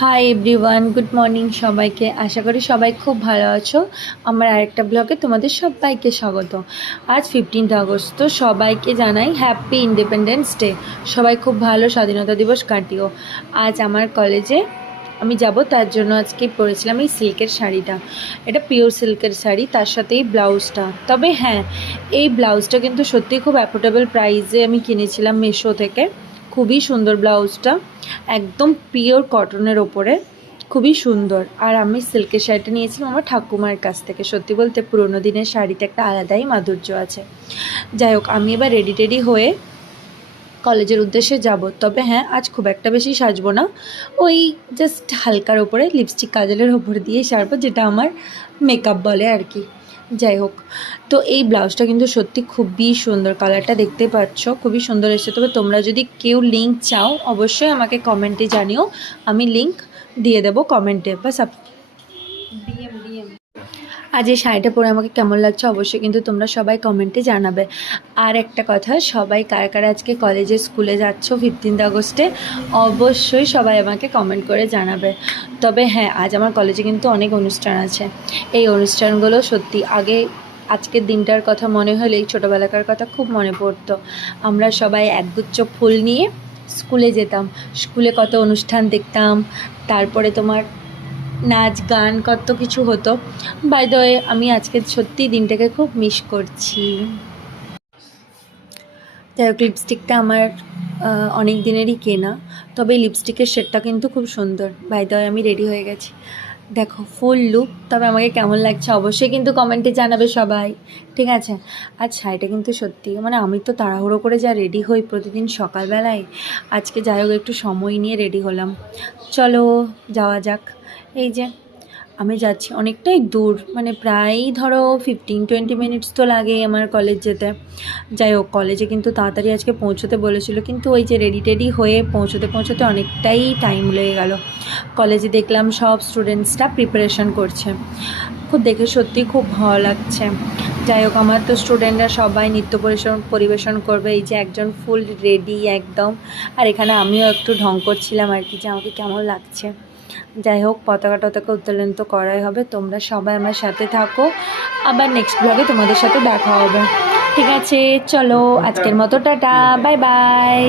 Hi everyone, good morning সবাইকে। আশা করি সবাই খুব ভালো আছো। আমার আরেকটা ব্লগে তোমাদের সবাইকে স্বাগত। আজ 15 আগস্ট, তো সবাইকে জানাই হ্যাপি ইন্ডিপেন্ডেন্স ডে। সবাই খুব ভালো স্বাধীনতা দিবস কাটিও। আজ আমার কলেজে আমি যাব, তার জন্য আজকে পরেছিলাম এই সিল্কের শাড়িটা। এটা পিওর সিল্কের শাড়ি, তার সাথে এই ব্লাউজটা। তবে হ্যাঁ, এই ব্লাউজটা কিন্তু সত্যিই খুব অ্যাফোর্ডেবল প্রাইসে আমি কিনেছিলাম মিশো থেকে। খুবই সুন্দর ব্লাউজটা, একদম পিওর কটনের ওপরে, খুবই সুন্দর। আর আমি সিল্কের শাড়িটা নিয়েছিলাম আমার ঠাকুমার কাছ থেকে। সত্যি বলতে পুরোনো দিনের শাড়িতে একটা আলাদাই মাধুর্য আছে। যাই হোক, আমি এবার রেডি টেডি হয়ে কলেজের উদ্দেশ্যে যাব। তবে হ্যাঁ, আজ খুব একটা বেশি সাজবো না, ওই জাস্ট হালকার ওপরে লিপস্টিক কাজলের ওপর দিয়ে সারবো, যেটা আমার মেকআপ বলে আর কি। যাই হোক, তো এই ব্লাউজটা কিন্তু সত্যি খুবই সুন্দর, কালারটা দেখতে পাচ্ছ খুবই সুন্দর এসেছে। তবে তোমরা যদি কেউ লিঙ্ক চাও অবশ্যই আমাকে কমেন্টে জানিও, আমি লিঙ্ক দিয়ে দেবো কমেন্টে বা ডিএম। আজ এই শাড়িটা পরে আমাকে কেমন লাগছে অবশ্যই কিন্তু তোমরা সবাই কমেন্টে জানাবে। আর একটা কথা, সবাই কারা কারা আজকে কলেজে স্কুলে যাচ্ছ 15 আগস্টে, অবশ্যই সবাই আমাকে কমেন্ট করে জানাবে। তবে হ্যাঁ, আজ আমার কলেজে কিন্তু অনেক অনুষ্ঠান আছে। এই অনুষ্ঠানগুলো সত্যি আজকের দিনটার কথা মনে হলে এই ছোটোবেলাকার কথা খুব মনে পড়তো। আমরা সবাই একগুচ্ছ ফুল নিয়ে স্কুলে যেতাম, স্কুলে কত অনুষ্ঠান দেখতাম, তারপরে তোমার নাচ গান কত কিছু হতো। বাই দ্য ওয়ে, আমি আজকে সত্যি দিনটাকে খুব মিস করছি। যাই হোক, লিপস্টিকটা আমার অনেক দিনেরই কেনা, তবে এই লিপস্টিকের শেডটা কিন্তু খুব সুন্দর। বাই দ্য ওয়ে, আমি রেডি হয়ে গেছি, দেখো ফুল লুক। তবে আমাকে কেমন লাগছে অবশ্যই কিন্তু কমেন্টে জানাবে সবাই, ঠিক আছে? আর শাড়িটা কিন্তু সত্যি, মানে আমি তো তাড়াহুড়ো করে যা রেডি হই প্রতিদিন সকালবেলায়, আজকে যাই হোক একটু সময় নিয়ে রেডি হলাম। চলো যাওয়া যাক। এই যে আমি যাচ্ছি অনেকটাই দূর, মানে প্রায়ই ধরো 15-20 মিনিটস তো লাগে আমার কলেজ যেতে। যাই হোক, কলেজে কিন্তু তাড়াতাড়ি আজকে পৌঁছতে বলেছিল, কিন্তু ওই যে রেডি টেডি হয়ে পৌঁছতে অনেকটাই টাইম লেগে গেল। কলেজে দেখলাম সব স্টুডেন্টসরা প্রিপারেশন করছে, খুব দেখে সত্যি খুব ভালো লাগছে। যাই হোক, আমার তো স্টুডেন্টরা সবাই নৃত্য পরিবেশন করবে। এই যে একজন ফুল রেডি একদম, আর এখানে আমিও একটু ঢং করছিলাম আর কি, যে আমাকে কেমন লাগছে। যাই হোক, পতাকা উত্তোলন তো করাই হবে। তোমরা সবাই আমার সাথে থাকো, আবার নেক্সট ব্লগে তোমাদের সাথে দেখা হবে, ঠিক আছে? চলো আজকের মতো টাটা, বাই বাই।